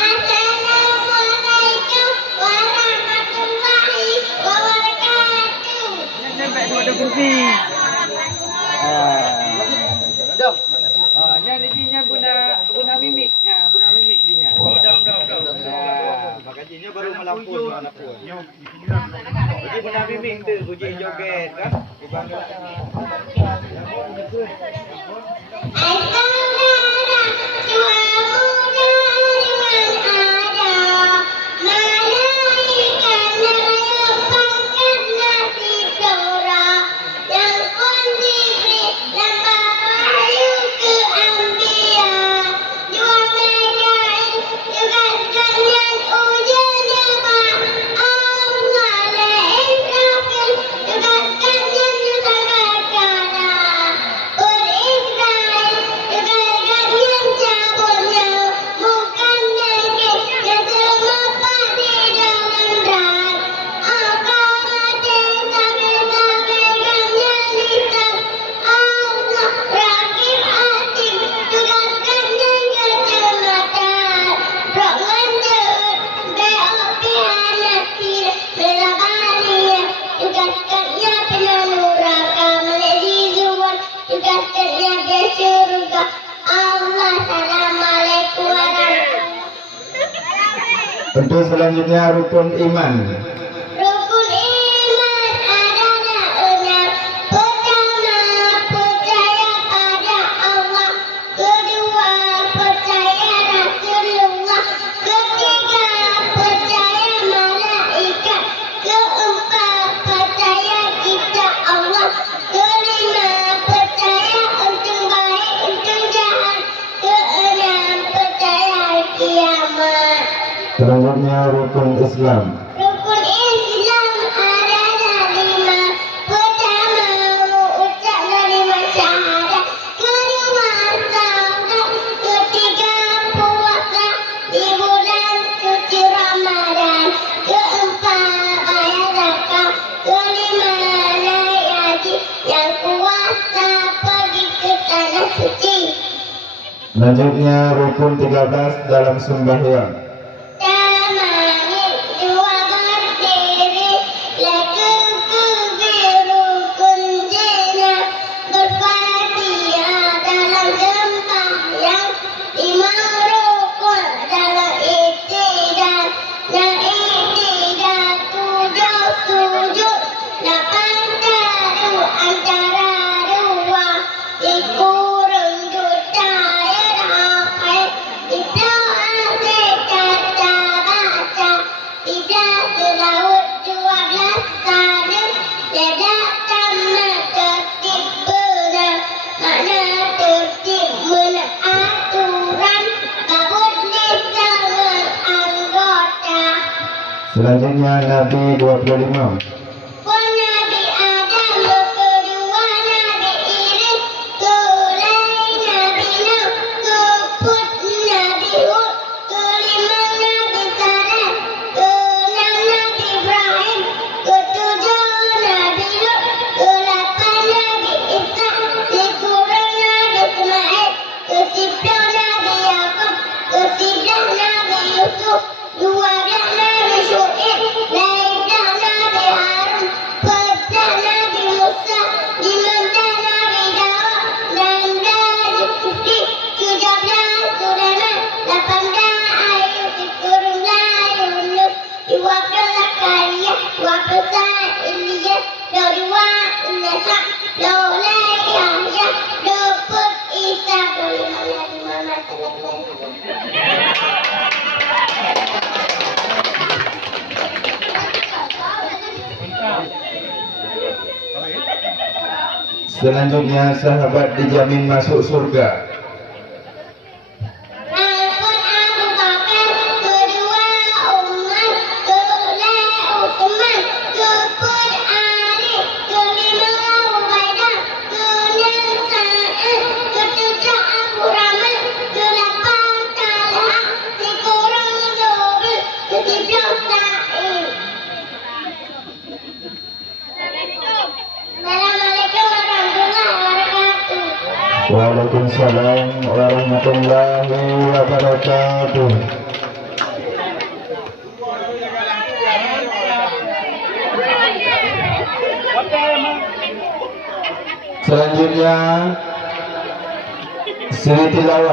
Assalamualaikum warahmatullahi wabarakatuh. Ada kursi. Nyanyinya guna mimik. Guna mimik dia. Makanya baru melampau mana pun. Jadi guna mimik tu bunyi joget kan. Untuk selanjutnya rukun iman. Rukun iman adalah enam. Pertama, percaya pada Allah. Kedua, percaya Rasulullah. Ketiga, percaya malaikat. Keempat, percaya kitab Allah. Kelima, percaya untung baik, untung jahat. Keenam, percaya kiamat. Selanjutnya rukun Islam. Rukun Islam adalah lima. Pertama, mengucap lima syahadat. Kedua, salat. Ketiga, puasa di bulan suci Ramadan. Keempat, bayar zakat. Kelima, naik haji. Yang kuasa pergi ke tanah suci. Selanjutnya rukun 13 dalam sembahyang. Selanjutnya Nabi 25. Nabi Adam, kedua Nabi Idris, kelai Nabi Nuh, keput Nabi Hud, kelima Nabi Saleh, keenam Nabi Ibrahim, ketujuh Nabi Lut, kelapan Nabi Isa, kekurang Nabi Ismail, kesepuluh Nabi Yakub, kesebelas Nabi Yusuf, 12 Nabi Syuaib, 13 Nabi Harun, 14 Nabi Musa, 15 Nabi Daud, 16 Zulkifli, 17 Sulaiman, 18 Ayub, 19 Yunus, 20 Zakaria, 21 Ilyas, 22 Ishak, 23 Yahya, 20 Isa, 25 Nabi Muhammad sallallahu alaihi wasallam. Selanjutnya sahabat dijamin masuk surga. Ampun Abu Bakar, kedua Umar, kelai Utsman, keput Ali, Waalaikumsalam warahmatullahi wabarakatuh. Selanjutnya Sri Tilawah